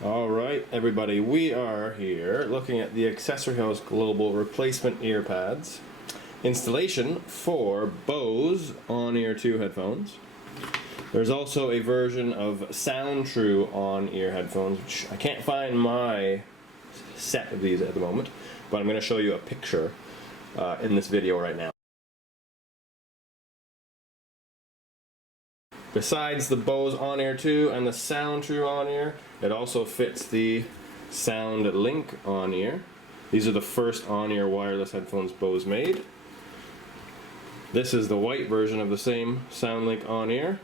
Alright everybody, we are here looking at the Accessory House Global Replacement Ear Pads installation for Bose On-Ear 2 headphones. There's also a version of SoundTrue On-Ear headphones, which I can't find my set of these at the moment, but I'm going to show you a picture in this video right now. Besides the Bose On-Ear 2 and the SoundTrue On-Ear, it also fits the SoundLink On-Ear. These are the first on-ear wireless headphones Bose made. This is the white version of the same SoundLink On-Ear.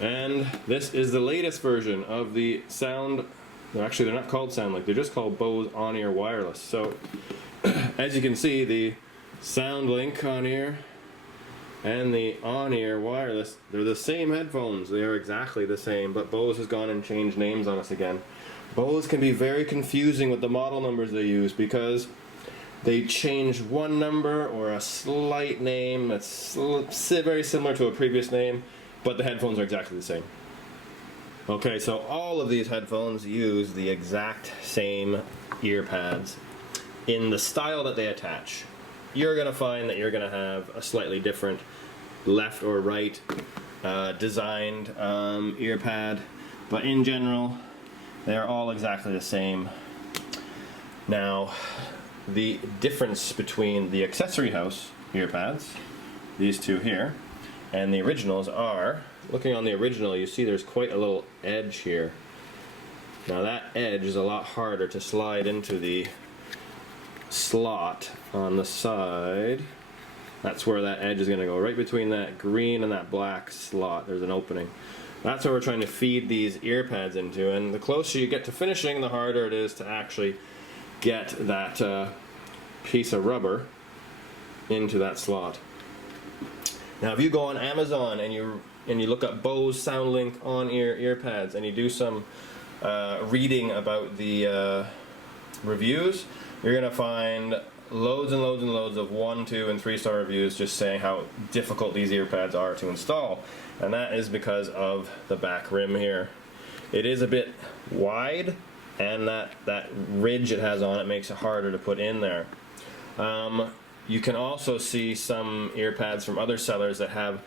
And this is the latest version of the actually they're not called SoundLink, they're just called Bose On-Ear Wireless. So, as you can see, the SoundLink On-Ear and the On-Ear Wireless, they're the same headphones. They are exactly the same, but Bose has gone and changed names on us again. Bose can be very confusing with the model numbers they use because they change one number or a slight name that's very similar to a previous name, but the headphones are exactly the same. Okay, so all of these headphones use the exact same ear pads in the style that they attach. You're going to find that you're going to have a slightly different left or right designed ear pad, but in general they're all exactly the same. Now, the difference between the Accessory House ear pads, these two here, and the originals are, looking on the original, you see there's quite a little edge here. Now that edge is a lot harder to slide into the slot on the side. That's where that edge is going to go, right between that green and that black slot. There's an opening. That's where we're trying to feed these ear pads into, and the closer you get to finishing, the harder it is to actually get that piece of rubber into that slot. Now if you go on Amazon and you look up Bose SoundLink On-Ear ear pads and you do some reading about the reviews, you're going to find loads and loads and loads of 1, 2, and 3-star reviews just saying how difficult these ear pads are to install. And that is because of the back rim here. It is a bit wide, and that ridge it has on it makes it harder to put in there. You can also see some ear pads from other sellers that have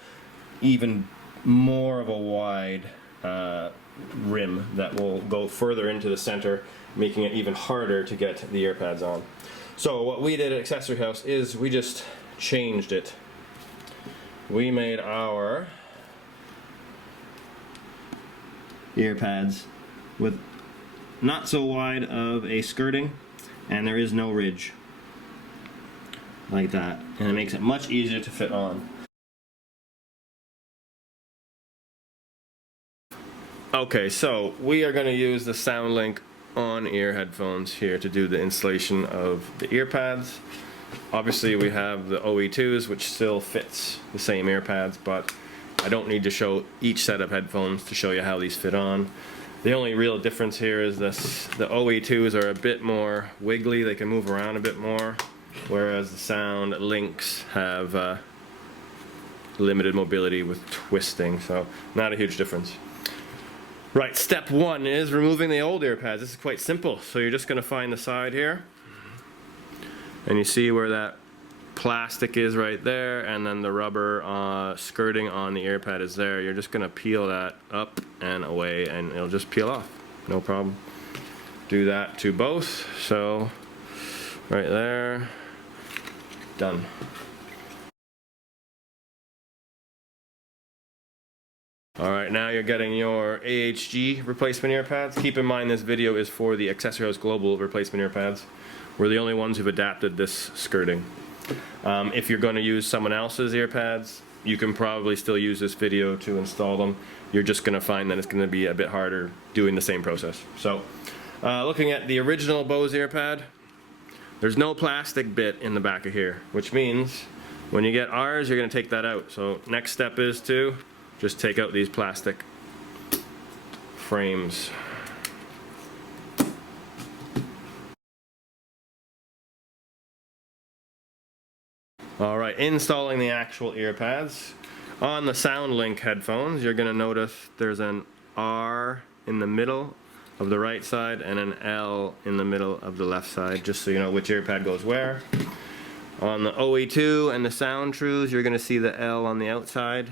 even more of a wide rim that will go further into the center, making it even harder to get the ear pads on. So what we did at Accessory House is we just changed it. We made our ear pads with not so wide of a skirting, and there is no ridge like that, and it makes it much easier to fit on. Okay, so we are going to use the SoundLink On-Ear headphones here to do the installation of the ear pads. Obviously we have the OE2s, which still fits the same ear pads, but I don't need to show each set of headphones to show you how these fit on. The only real difference here is this: the OE2s are a bit more wiggly, they can move around a bit more, whereas the SoundLinks have limited mobility with twisting, so not a huge difference. Right, step one is removing the old ear pads. This is quite simple. So you're just going to find the side here, and you see where that plastic is right there, and then the rubber skirting on the ear pad is there. You're just going to peel that up and away, and it'll just peel off. No problem. Do that to both. So right there, done. Alright, now you're getting your AHG replacement ear pads. Keep in mind this video is for the Accessory House Global replacement ear pads. We're the only ones who've adapted this skirting. If you're going to use someone else's ear pads, you can probably still use this video to install them. You're just going to find that it's going to be a bit harder doing the same process. So, looking at the original Bose ear pad, there's no plastic bit in the back of here, which means when you get ours, you're going to take that out. So next step is to just take out these plastic frames. Alright, installing the actual ear pads. On the SoundLink headphones, you're going to notice there's an R in the middle of the right side and an L in the middle of the left side, just so you know which ear pad goes where. On the OE2 and the SoundTrues, you're going to see the L on the outside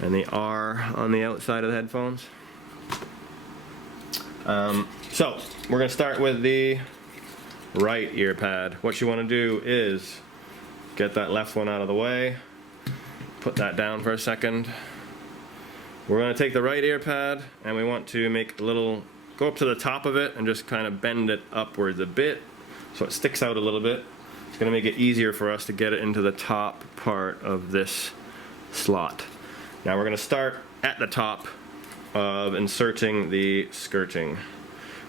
and the R on the outside of the headphones. So we're going to start with the right ear pad. What you want to do is get that left one out of the way, put that down for a second. We're going to take the right ear pad and we want to make a little, go up to the top of it and just kind of bend it upwards a bit so it sticks out a little bit. It's going to make it easier for us to get it into the top part of this slot. Now we're going to start at the top of inserting the skirting.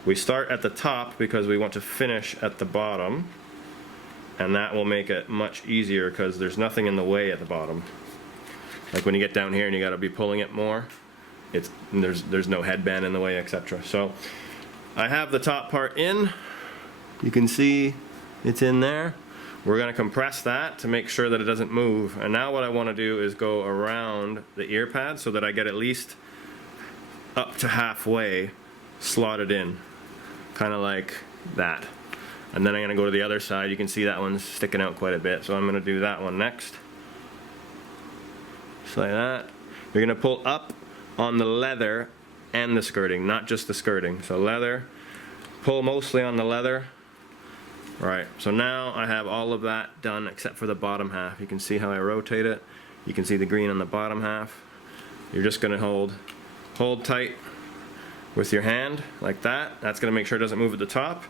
We start at the top because we want to finish at the bottom, and that will make it much easier because there's nothing in the way at the bottom. Like when you get down here and you got to be pulling it more, there's no headband in the way, etc. So I have the top part in. You can see it's in there. We're going to compress that to make sure that it doesn't move. And now what I want to do is go around the ear pad so that I get at least up to halfway slotted in, kind of like that. And then I'm going to go to the other side. You can see that one's sticking out quite a bit, so I'm going to do that one next. Just like that. You're going to pull up on the leather and the skirting, not just the skirting. So leather, pull mostly on the leather. Right, so now I have all of that done except for the bottom half. You can see how I rotate it. You can see the green on the bottom half. You're just going to hold tight with your hand like that. That's going to make sure it doesn't move at the top.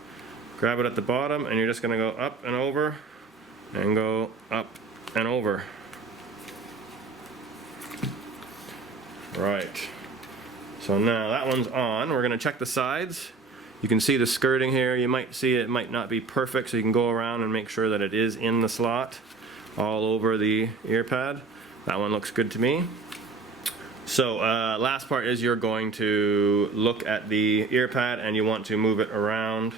Grab it at the bottom and you're just going to go up and over and go up and over. Right, so now that one's on. We're going to check the sides. You can see the skirting here. You might see it might not be perfect, so you can go around and make sure that it is in the slot all over the ear pad. That one looks good to me. So last part is you're going to look at the ear pad and you want to move it around.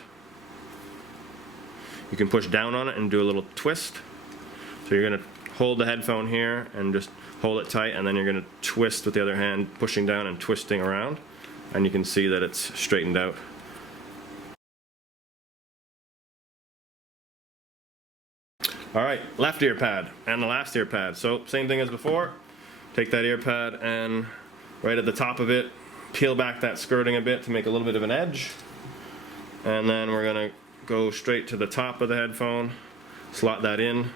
You can push down on it and do a little twist. So you're going to hold the headphone here and just hold it tight, and then you're going to twist with the other hand, pushing down and twisting around, and you can see that it's straightened out. Alright, left ear pad and the last ear pad. So same thing as before. Take that ear pad and right at the top of it, peel back that skirting a bit to make a little bit of an edge. And then we're going to go straight to the top of the headphone, slot that in,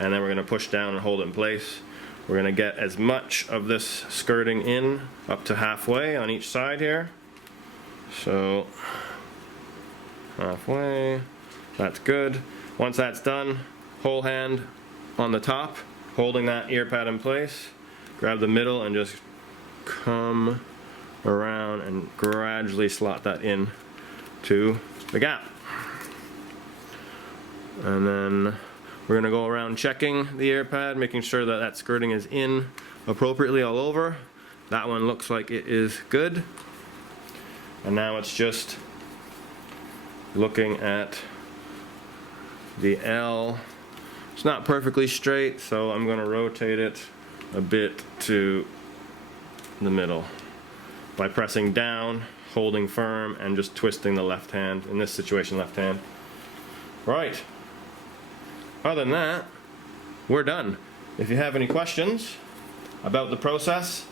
and then we're going to push down and hold it in place. We're going to get as much of this skirting in up to halfway on each side here. So halfway, that's good. Once that's done, whole hand on the top, holding that ear pad in place. Grab the middle and just come around and gradually slot that in to the gap. And then we're going to go around checking the ear pad, making sure that that skirting is in appropriately all over. That one looks like it is good. And now it's just looking at the L. It's not perfectly straight, so I'm going to rotate it a bit to the middle by pressing down, holding firm, and just twisting the left hand. In this situation, left hand. Right. Other than that, we're done. If you have any questions about the process,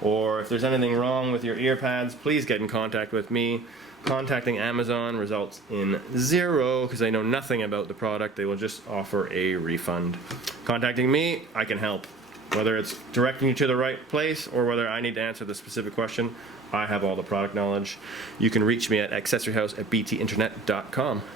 or if there's anything wrong with your ear pads, please get in contact with me. Contacting Amazon results in zero because they know nothing about the product. They will just offer a refund. Contacting me, I can help. Whether it's directing you to the right place or whether I need to answer the specific question, I have all the product knowledge. You can reach me at accessoryhouse@btinternet.com.